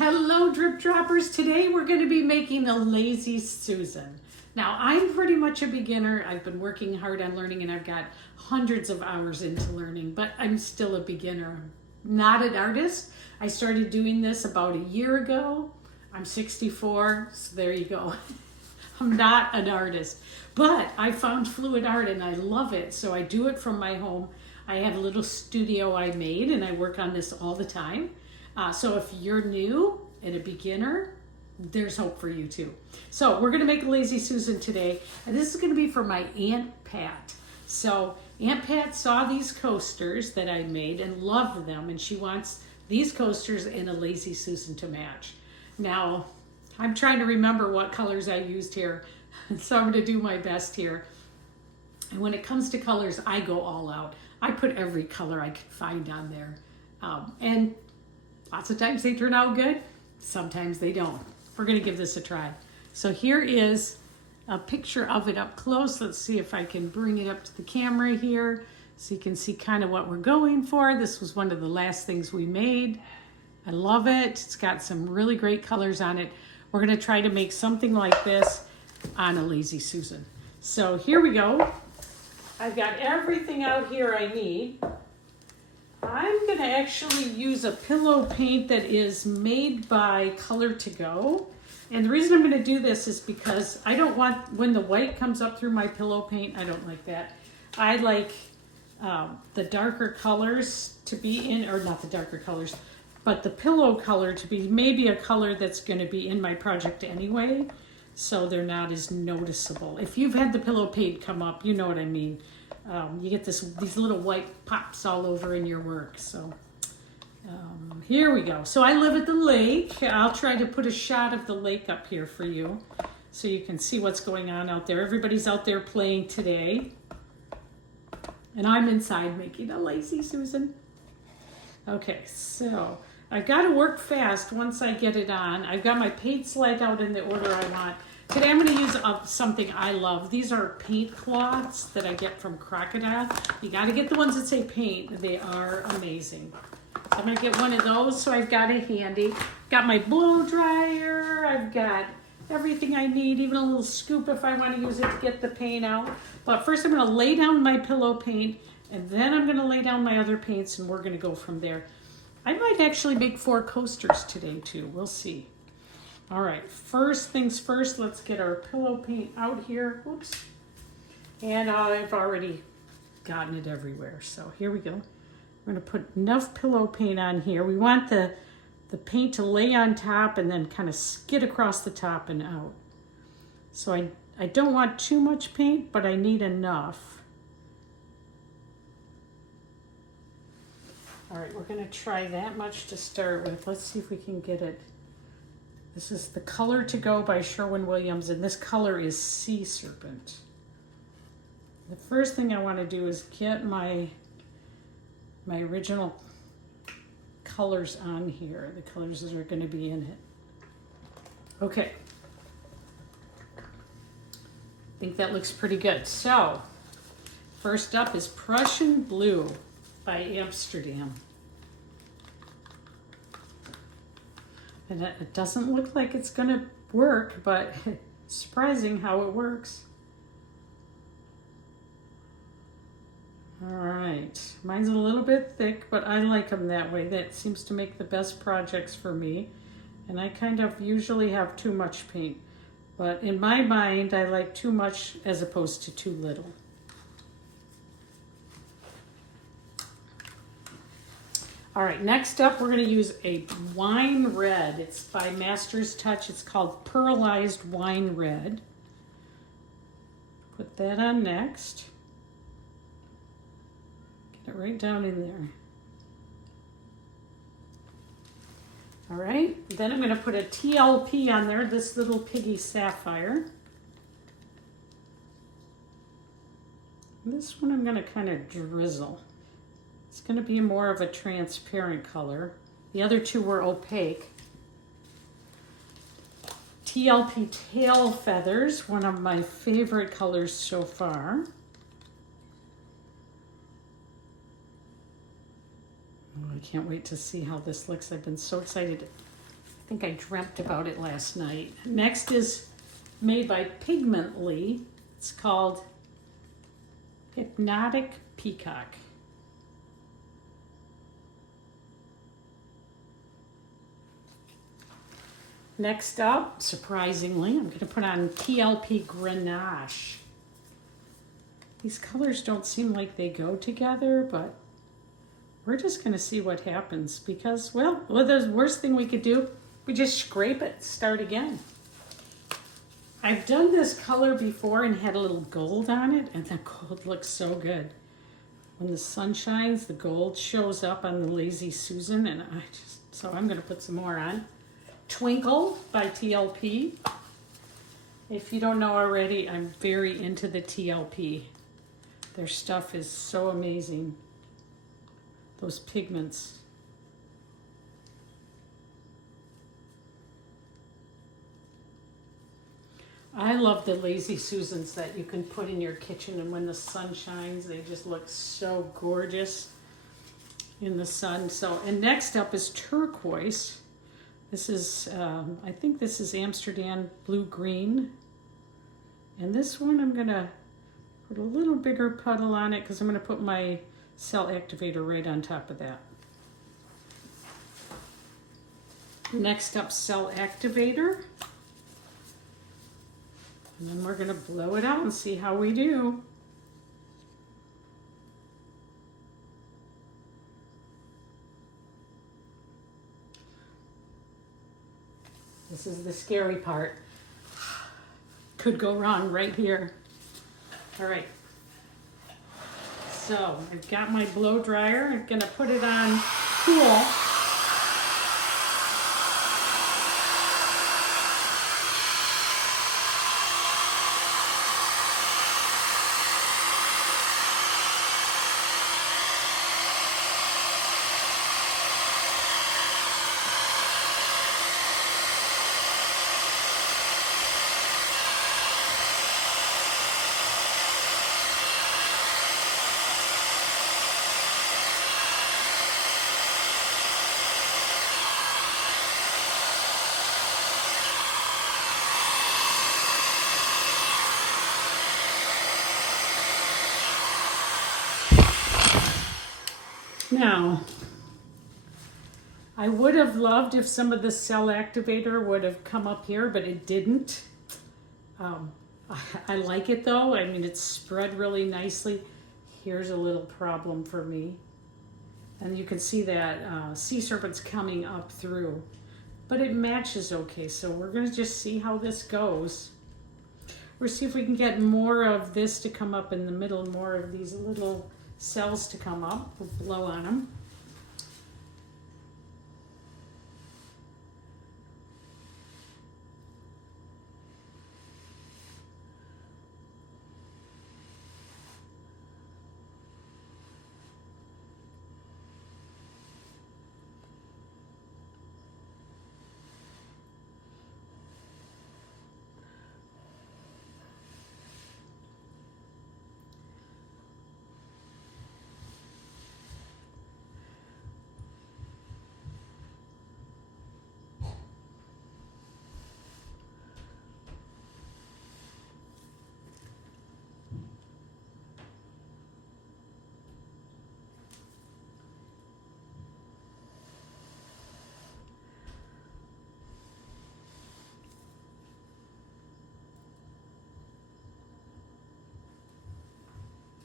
Hello drip droppers. Today we're going to be making a Lazy Susan. Now I'm pretty much a beginner. I've been working hard on learning and I've got hundreds of hours into learning, but I'm still a beginner. I'm not an artist. I started doing this about a year ago. I'm 64, so there you go. I'm not an artist, but I found fluid art and I love it. So I do it from my home. I have a little studio I made and I work on this all the time. So if you're new and a beginner, there's hope for you too. So we're gonna make a Lazy Susan today. And this is gonna be for my Aunt Pat. So Aunt Pat saw these coasters that I made and loved them. And she wants these coasters and a Lazy Susan to match. Now, I'm trying to remember what colors I used here. So I'm gonna do my best here. And when it comes to colors, I go all out. I put every color I could find on there. And lots of times they turn out good, sometimes they don't. We're gonna give this a try. So here is a picture of it up close. Let's see if I can bring it up to the camera here so you can see kind of what we're going for. This was one of the last things we made. I love it. It's got some really great colors on it. We're gonna try to make something like this on a Lazy Susan. So here we go. I've got everything out here I need. I'm gonna actually use a pillow paint that is made by Color to Go. And the reason I'm gonna do this is because I don't want, when the white comes up through my pillow paint, I don't like that. I like the darker colors to be in, or not the darker colors, but the pillow color to be maybe a color that's gonna be in my project anyway, so they're not as noticeable. If you've had the pillow paint come up, you know what I mean. You get these little white pops all over in your work. So here we go. So I live at the lake. I'll try to put a shot of the lake up here for you so you can see what's going on out there. Everybody's out there playing today. And I'm inside making a Lazy Susan. Okay, so I've got to work fast once I get it on. I've got my paint slide out in the order I want. Today I'm going to use something I love. These are paint cloths that I get from Crocodile. You got to get the ones that say paint. They are amazing. So I'm going to get one of those so I've got it handy. Got my blow dryer. I've got everything I need, even a little scoop if I want to use it to get the paint out. But first I'm going to lay down my pillow paint and then I'm going to lay down my other paints and we're going to go from there. I might actually make 4 coasters today too. We'll see. All right, first things first, let's get our pillow paint out here. Whoops. And I've already gotten it everywhere. So here we go. We're gonna put enough pillow paint on here. We want the paint to lay on top and then kind of skid across the top and out. So I don't want too much paint, but I need enough. All right, we're gonna try that much to start with. Let's see if we can get it. This is the Color to Go by Sherwin-Williams, and this color is Sea Serpent. The first thing I want to do is get my original colors on here, the colors that are going to be in it. Okay. I think that looks pretty good. So, first up is Prussian Blue by Amsterdam. And it doesn't look like it's gonna work, but it's surprising how it works. All right, mine's a little bit thick, but I like them that way. That seems to make the best projects for me. And I kind of usually have too much paint, but in my mind, I like too much as opposed to too little. All right, next up, we're going to use a wine red. It's by Master's Touch. It's called Pearlized Wine Red. Put that on next. Get it right down in there. All right, then I'm going to put a TLP on there, this little Piggy Sapphire. This one I'm going to kind of drizzle. It's going to be more of a transparent color. The other two were opaque. TLP Tailfeathers, one of my favorite colors so far. Oh, I can't wait to see how this looks. I've been so excited think I dreamt about it last night. Next is made by Pigmently. It's called Hypnotic Peacock. Next up, surprisingly, I'm going to put on TLP Grenache. These colors don't seem like they go together, but we're just going to see what happens because, well, the worst thing we could do, we just scrape it, start again. I've done this color before and had a little gold on it, and the gold looks so good. When the sun shines, the gold shows up on the Lazy Susan, and so I'm going to put some more on. Twinkle by TLP. If you don't know already, I'm very into the TLP. Their stuff is so amazing. Those pigments. I love the Lazy Susans that you can put in your kitchen, and when the sun shines, they just look so gorgeous in the sun. So, and next up is Turquoise. This is, I think this is Amsterdam blue-green. And this one I'm gonna put a little bigger puddle on it because I'm gonna put my Cell Activator right on top of that. Next up, Cell Activator. And then we're gonna blow it out and see how we do. This is the scary part. Could go wrong right here. All right. So I've got my blow dryer. I'm gonna put it on cool. Now, I would have loved if some of the Cell Activator would have come up here, but it didn't. I like it though. I mean, it's spread really nicely. Here's a little problem for me. And you can see that sea serpent's coming up through, but it matches okay. So we're gonna just see how this goes. We'll see if we can get more of this to come up in the middle, more of these little cells to come up. We'll blow on them.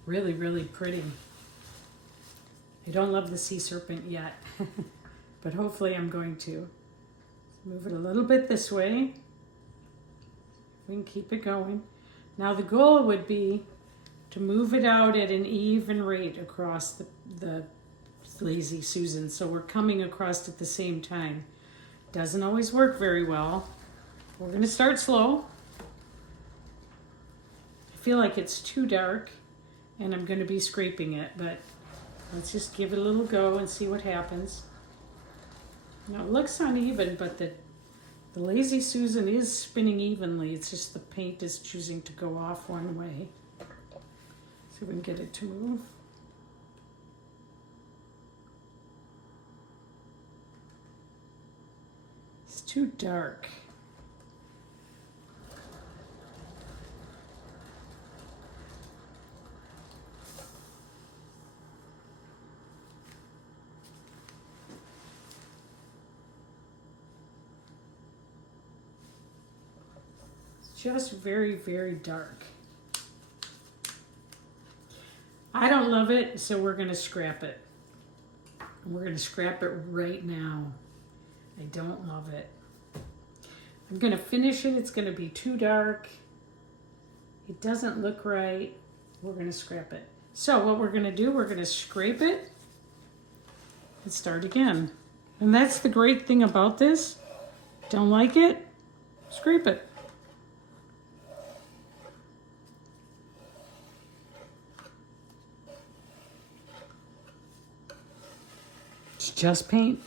Really, really pretty. I don't love the sea serpent yet, but hopefully I'm going to. Move it a little bit this way. We can keep it going. Now the goal would be to move it out at an even rate across the Lazy Susan. So we're coming across at the same time. Doesn't always work very well. We're gonna start slow. I feel like it's too dark and I'm going to be scraping it, but let's just give it a little go and see what happens. Now it looks uneven, but the Lazy Susan is spinning evenly. It's just the paint is choosing to go off one way. See if we can get it to move. It's too dark. Just very, very dark. I don't love it, so we're going to scrap it. And we're going to scrap it right now. I don't love it. I'm going to finish it. It's going to be too dark. It doesn't look right. We're going to scrap it. So what we're going to do, we're going to scrape it and start again. And that's the great thing about this. Don't like it? Scrape it. It's just paint.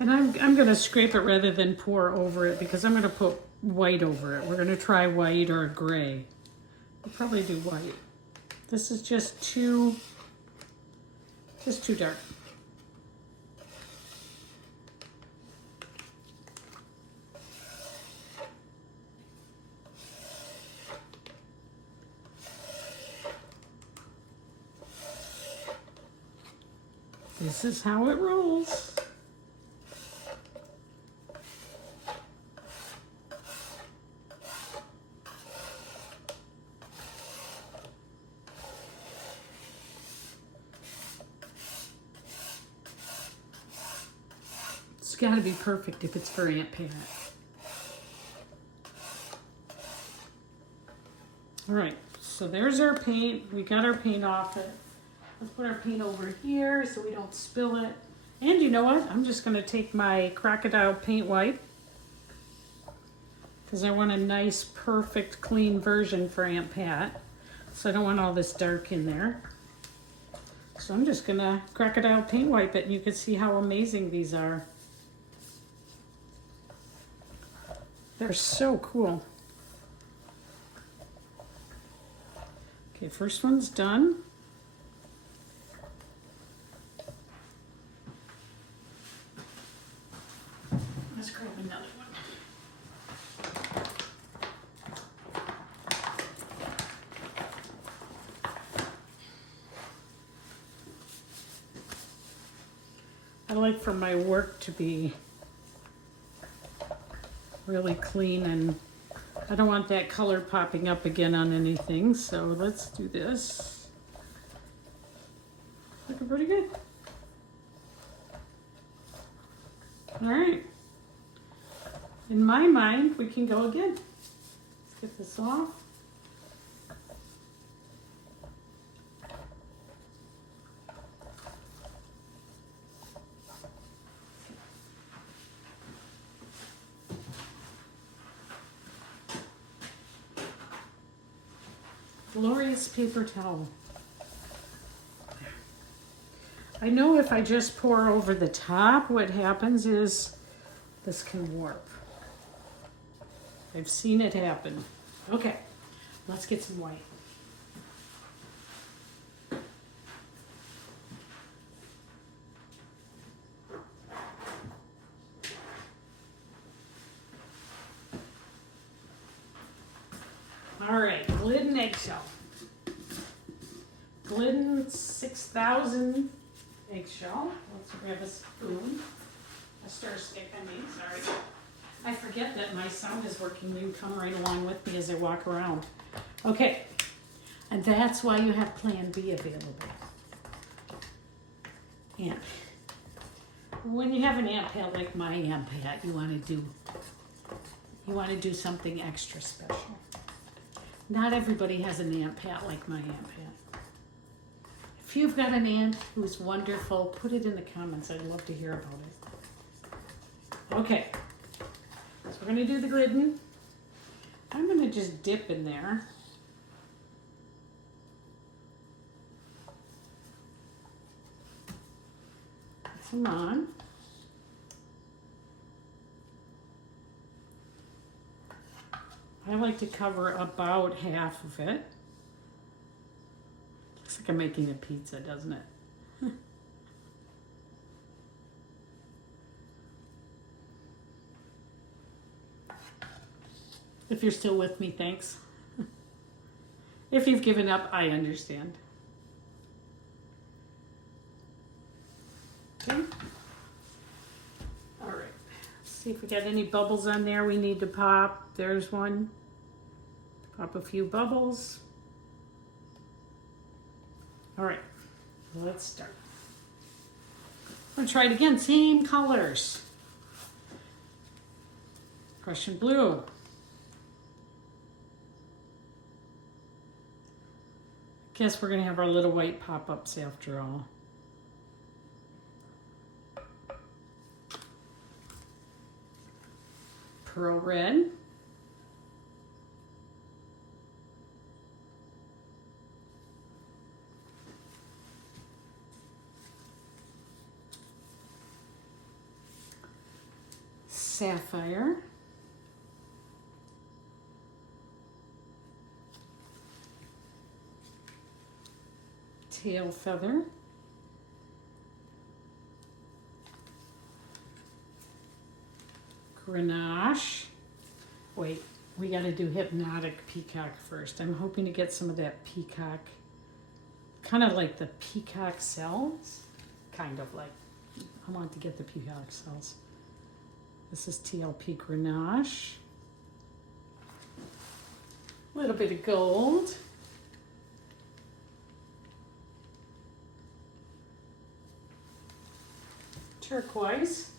And I'm going to scrape it rather than pour over it because I'm going to put white over it. We're going to try white or gray. We'll probably do white. This is just too dark. This is how it rolls. It's got to be perfect if it's for Aunt Pat. All right, so there's our paint. We got our paint off it. Let's put our paint over here so we don't spill it. And you know what? I'm just going to take my crocodile paint wipe because I want a nice, perfect, clean version for Aunt Pat. So I don't want all this dark in there. So I'm just going to crocodile paint wipe it and you can see how amazing these are. They're so cool. Okay, first one's done. Let's grab another one. I like for my work to be really clean and I don't want that color popping up again on anything, so let's do this. Looking pretty good. All right. In my mind, we can go again. Let's get this off. Glorious paper towel. I know if I just pour over the top, what happens is this can warp. I've seen it happen. Okay, let's get some white. All right, Glidden eggshell. Glidden 6000 eggshell. Let's grab a spoon. A stir stick, I mean, sorry. I forget that my sound is working. You can come right along with me as I walk around. Okay, and that's why you have Plan B available. And when you have an Aunt Pat like my Aunt Pat, you want to do something extra special. Not everybody has an Aunt Pat like my Aunt Pat. If you've got an aunt who's wonderful, put it in the comments. I'd love to hear about it. Okay, so we're going to do the Glidden. I'm going to just dip in there. Put some on. I like to cover about half of it. Looks like I'm making a pizza, doesn't it? If you're still with me, thanks. If you've given up, I understand. Okay. All right. Let's see if we got any bubbles on there we need to pop. There's one. Pop a few bubbles. All right. Let's start. I'm gonna try it again. Same colors. Prussian blue. Guess we're gonna have our little white pop-ups after all. Pearl red. Sapphire. Tailfeather. Grenache. Wait, we got to do hypnotic peacock first. I'm hoping to get some of that peacock, kind of like the peacock cells. Kind of like, I want to get the peacock cells. This is TLP Grenache. A little bit of gold. Turquoise.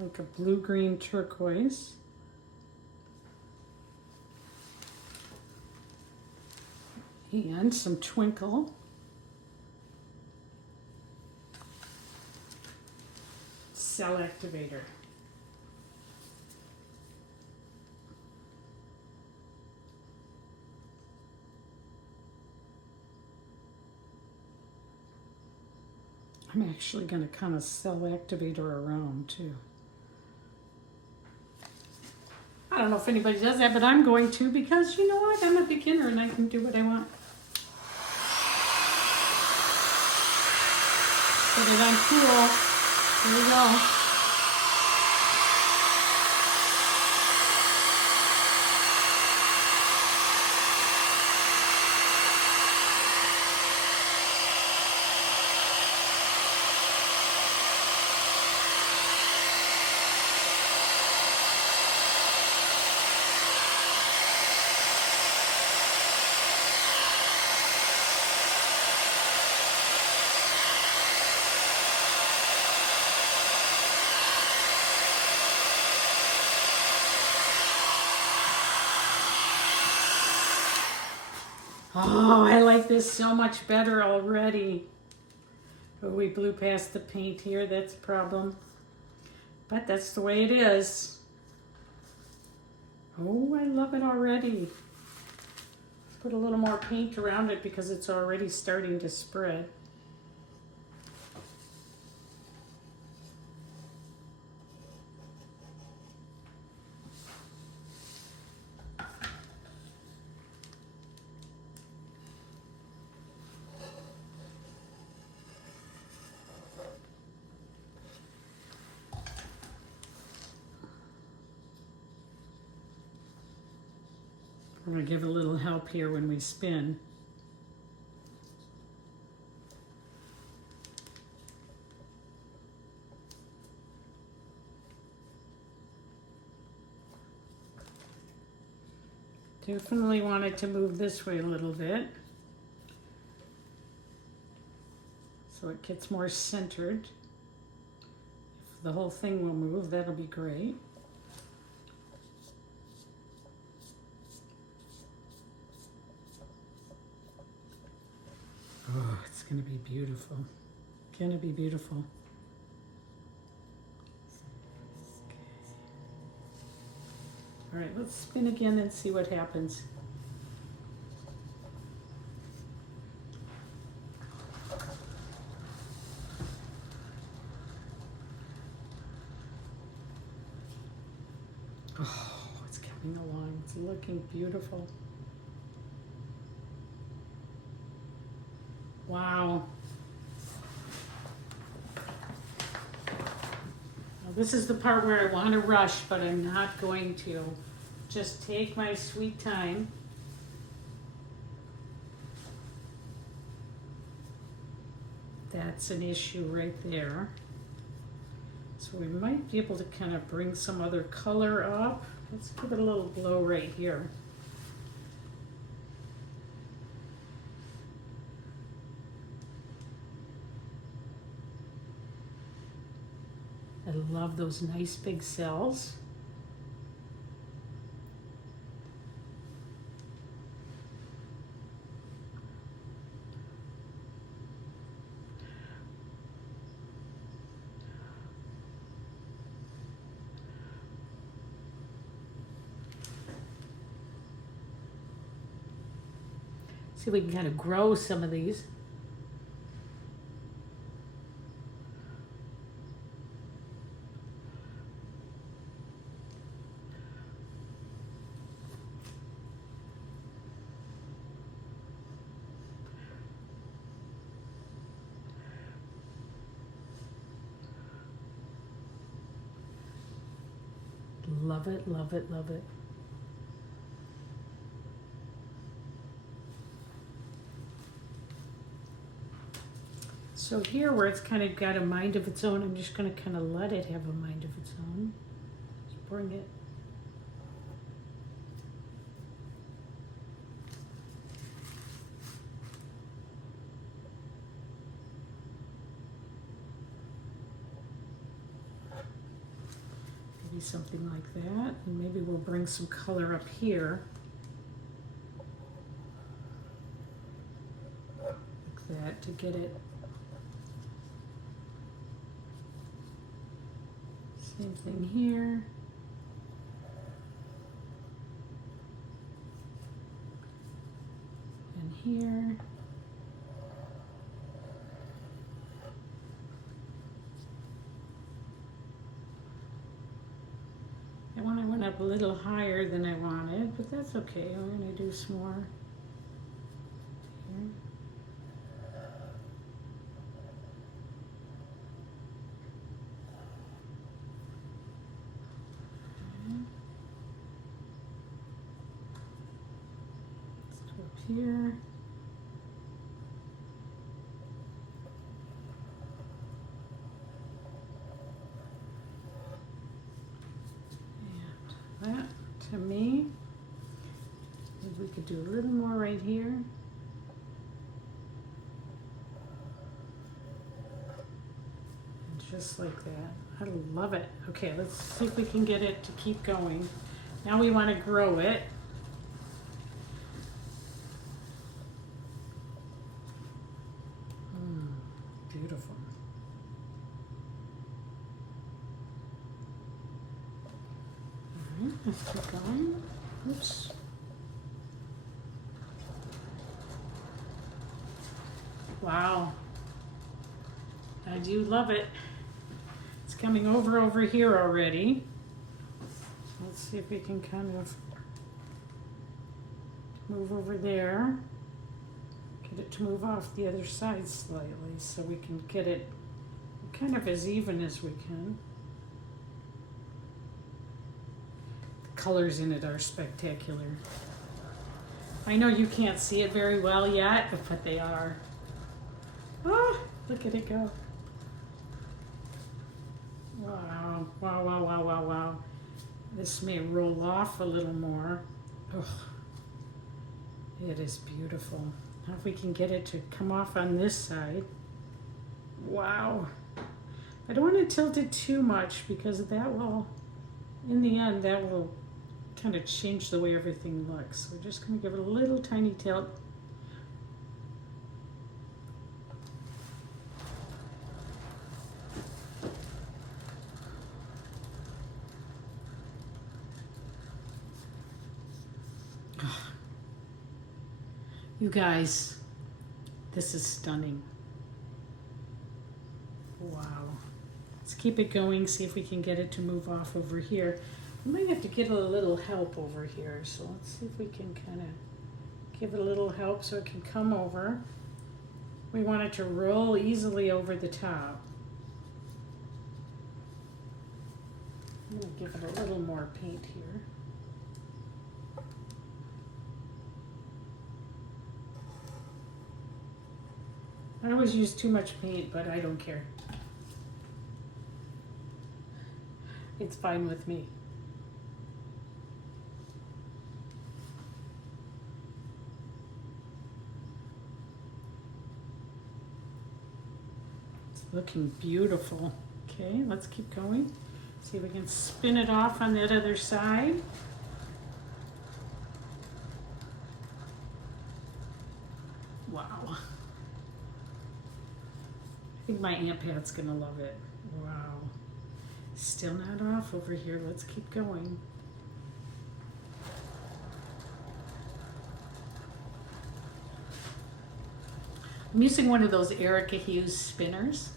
Like a blue-green turquoise. And some Twinkle. Cell Activator. I'm actually going to kind of Cell Activator around too. I don't know if anybody does that, but I'm going to, because you know what? I'm a beginner and I can do what I want. Put it on cool. Here we go. Oh, I like this so much better already. Oh, we blew past the paint here. That's a problem. But that's the way it is. Oh, I love it already. Put a little more paint around it because it's already starting to spread. I'm going to give a little help here when we spin. Definitely want it to move this way a little bit, so it gets more centered. If the whole thing will move, that'll be great. Oh, it's going to be beautiful. Going to be beautiful. All right, let's spin again and see what happens. Oh, moving along. It's looking beautiful. Wow. Now, this is the part where I want to rush, but I'm not going to. Just take my sweet time. That's an issue right there. So we might be able to kind of bring some other color up. Let's give it a little glow right here. I love those nice big cells. See if we can kind of grow some of these. Love it, love it, love it. So here where it's kind of got a mind of its own, I'm just going to kind of let it have a mind of its own. Just bring it. Maybe something like that. And maybe we'll bring some color up here. Like that to get it. Same thing here. And here. That one I went up a little higher than I wanted, but that's okay. I'm going to do some more here. Here. And that, to me, maybe we could do a little more right here. And just like that. I love it. Okay, let's see if we can get it to keep going. Now we want to grow it. Beautiful. All right, let's keep going. Oops. Wow. I do love it. It's coming over here already. Let's see if we can kind of move over there. Get it to move off the other side slightly so we can get it kind of as even as we can. The colors in it are spectacular. I know you can't see it very well yet, but they are. Oh, look at it go. Wow, wow, wow, wow, wow, wow. This may roll off a little more. Oh, it is beautiful. Now if we can get it to come off on this side. Wow. I don't want to tilt it too much because that will, in the end, that will kind of change the way everything looks. So we're just going to give it a little tiny tilt. You guys, this is stunning. Wow. Let's keep it going, see if we can get it to move off over here. I might have to get a little help over here, so let's see if we can kind of give it a little help so it can come over. We want it to roll easily over the top. I'm going to give it a little more paint here. I always use too much paint, but I don't care. It's fine with me. It's looking beautiful. Okay, let's keep going. See if we can spin it off on that other side. Wow. I think my Aunt Pat's gonna love it. Wow. Still not off over here. Let's keep going. I'm using one of those Erica Hughes spinners,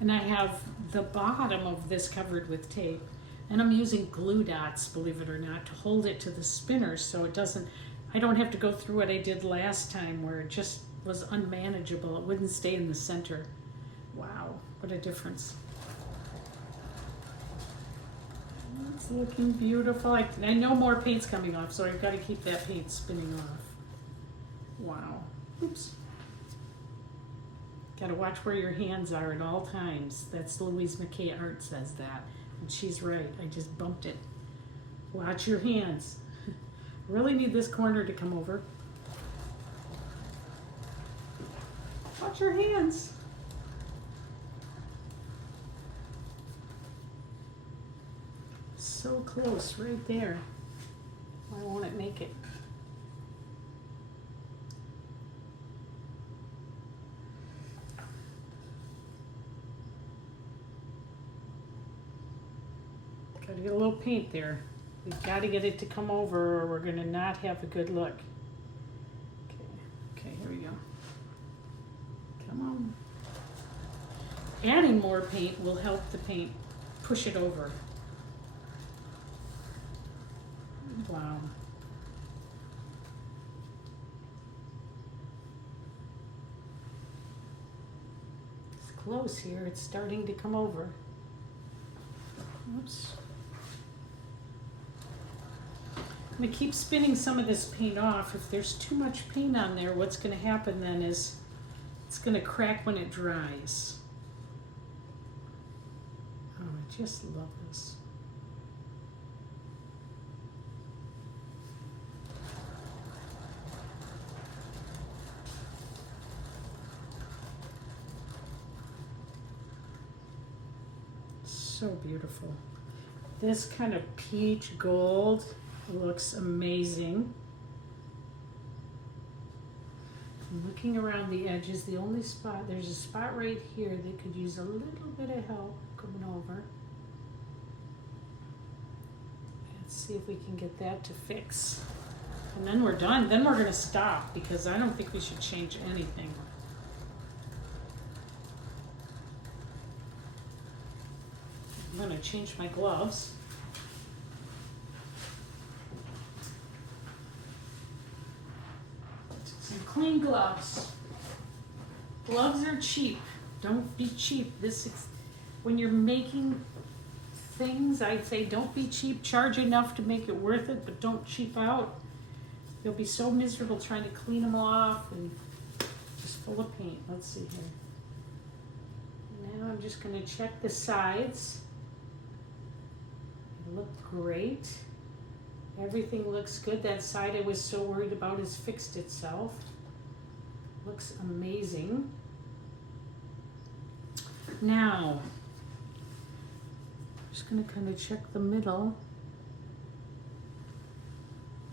and I have the bottom of this covered with tape, and I'm using glue dots, believe it or not, to hold it to the spinner so it doesn't, I don't have to go through what I did last time where it just was unmanageable. It wouldn't stay in the center. Wow, what a difference. It's looking beautiful. I know more paint's coming off, so I've got to keep that paint spinning off. Wow. Oops. Got to watch where your hands are at all times. That's Louise McKay Art says that. And she's right. I just bumped it. Watch your hands. Really need this corner to come over. Watch your hands. So close, right there. Why won't it make it? Gotta get a little paint there. We've got to get it to come over or we're gonna not have a good look. Okay, here we go. Come on. Adding more paint will help the paint push it over. Wow. It's close here. It's starting to come over. Oops. I'm going to keep spinning some of this paint off. If there's too much paint on there, what's going to happen then is it's going to crack when it dries. Oh, I just love this. So beautiful. This kind of peach gold looks amazing. I'm looking around the edges. The only spot, there's a spot right here that could use a little bit of help coming over. Let's see if we can get that to fix. And then we're done. Then we're going to stop because I don't think we should change anything. I'm going to change my gloves. Some clean gloves. Gloves are cheap. Don't be cheap. When you're making things, I'd say don't be cheap. Charge enough to make it worth it, but don't cheap out. You'll be so miserable trying to clean them off and just full of paint. Let's see here. Now I'm just going to check the sides. Looked great. Everything looks good. That side I was so worried about has fixed itself. Looks amazing. Now, I'm just going to kind of check the middle.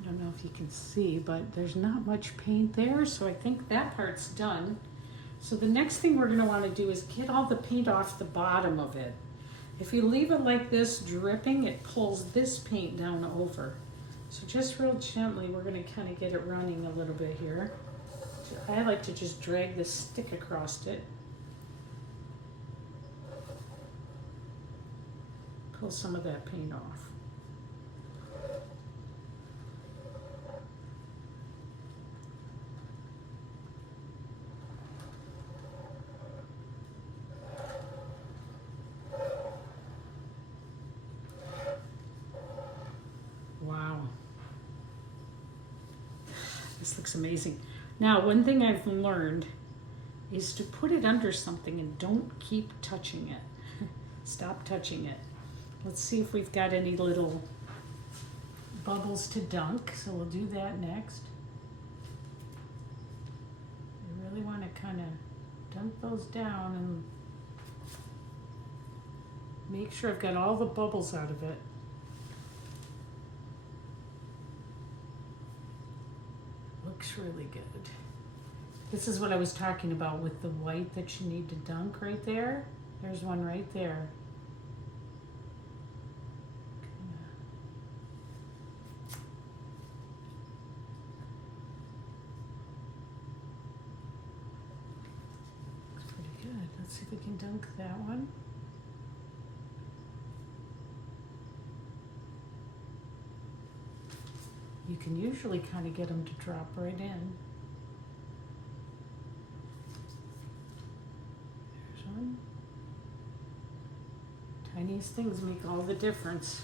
I don't know if you can see, but there's not much paint there, so I think that part's done. So the next thing we're going to want to do is get all the paint off the bottom of it. If you leave it like this dripping, it pulls this paint down over. So just real gently, we're going to kind of get it running a little bit here. I like to just drag this stick across it. Pull some of that paint off. This looks amazing. Now, one thing I've learned is to put it under something and don't keep touching it. Stop touching it. Let's see if we've got any little bubbles to dunk. So we'll do that next. I really want to kind of dunk those down and make sure I've got all the bubbles out of it. Looks really good. This is what I was talking about with the white that you need to dunk right there. There's one right there. Looks pretty good. Let's see if we can dunk that one. You can usually kind of get them to drop right in. There's one. Tiniest things make all the difference.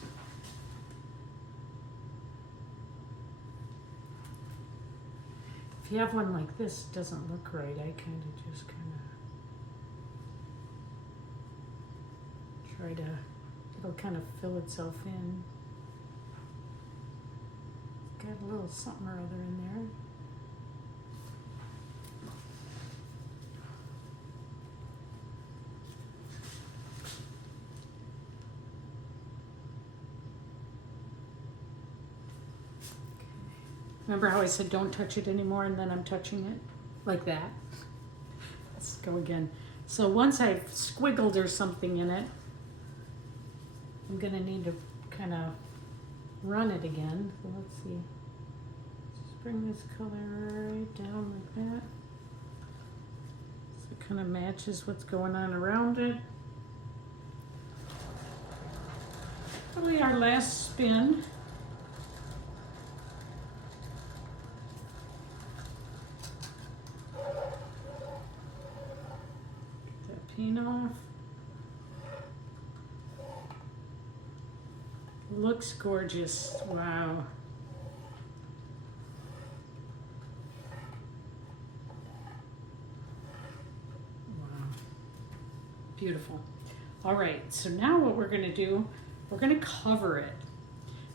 If you have one like this, it doesn't look right. I kind of just try to, it'll kind of fill itself in. Got a little something or other in there. Okay. Remember how I said don't touch it anymore and then I'm touching it? Like that. Let's go again. So once I've squiggled or something in it, I'm going to need to kind of run it again. So let's see. Just bring this color right down like that. So it kind of matches what's going on around it. Probably our last spin. Get that paint off. Looks gorgeous. Wow. Wow. Beautiful. All right, so now what we're going to do, we're going to cover it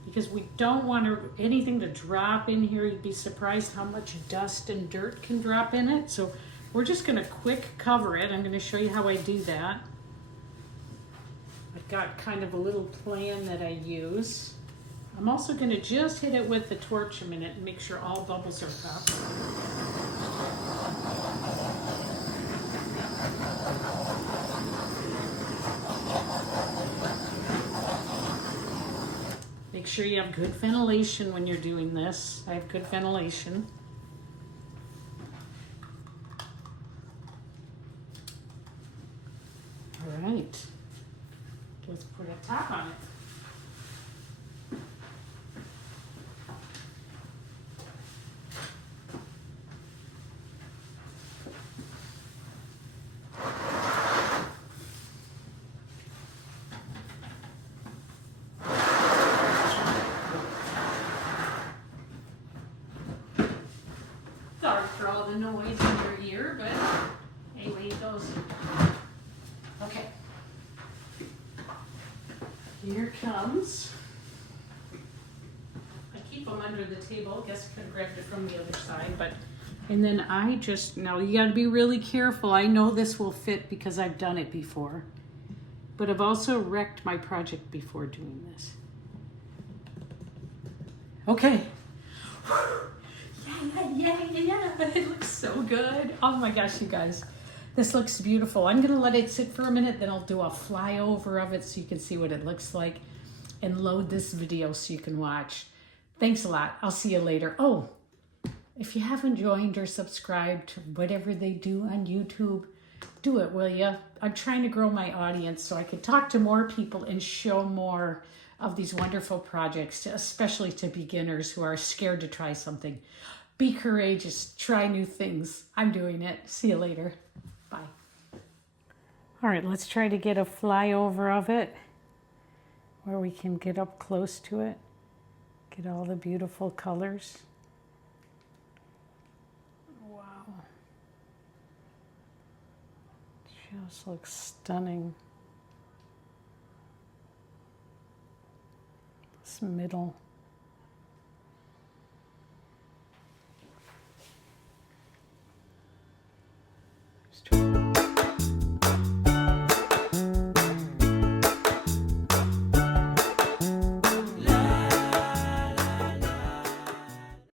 because we don't want anything to drop in here. You'd be surprised how much dust and dirt can drop in it. So we're just going to quick cover it. I'm going to show you how I do that. I've got kind of a little plan that I use. I'm also going to just hit it with the torch a minute and make sure all bubbles are popped. Make sure you have good ventilation when you're doing this. I have good ventilation. All right. Let's put a top on it. Sorry for all the noise in your ear, but anyway, it goes. Okay. Here comes. I keep them under the table. Guess I could have grabbed it from the other side, but and then I just now you got to be really careful. I know this will fit because I've done it before, but I've also wrecked my project before doing this. Okay. Yeah. It looks so good. Oh my gosh, you guys. This looks beautiful. I'm gonna let it sit for a minute, then I'll do a flyover of it so you can see what it looks like and load this video so you can watch. Thanks a lot. I'll see you later. Oh, if you haven't joined or subscribed to whatever they do on YouTube, do it, will you? I'm trying to grow my audience so I can talk to more people and show more of these wonderful projects, especially to beginners who are scared to try something. Be courageous, try new things. I'm doing it. See you later. Bye. All right, let's try to get a flyover of it where we can get up close to it, get all the beautiful colors. This looks stunning. This middle. There's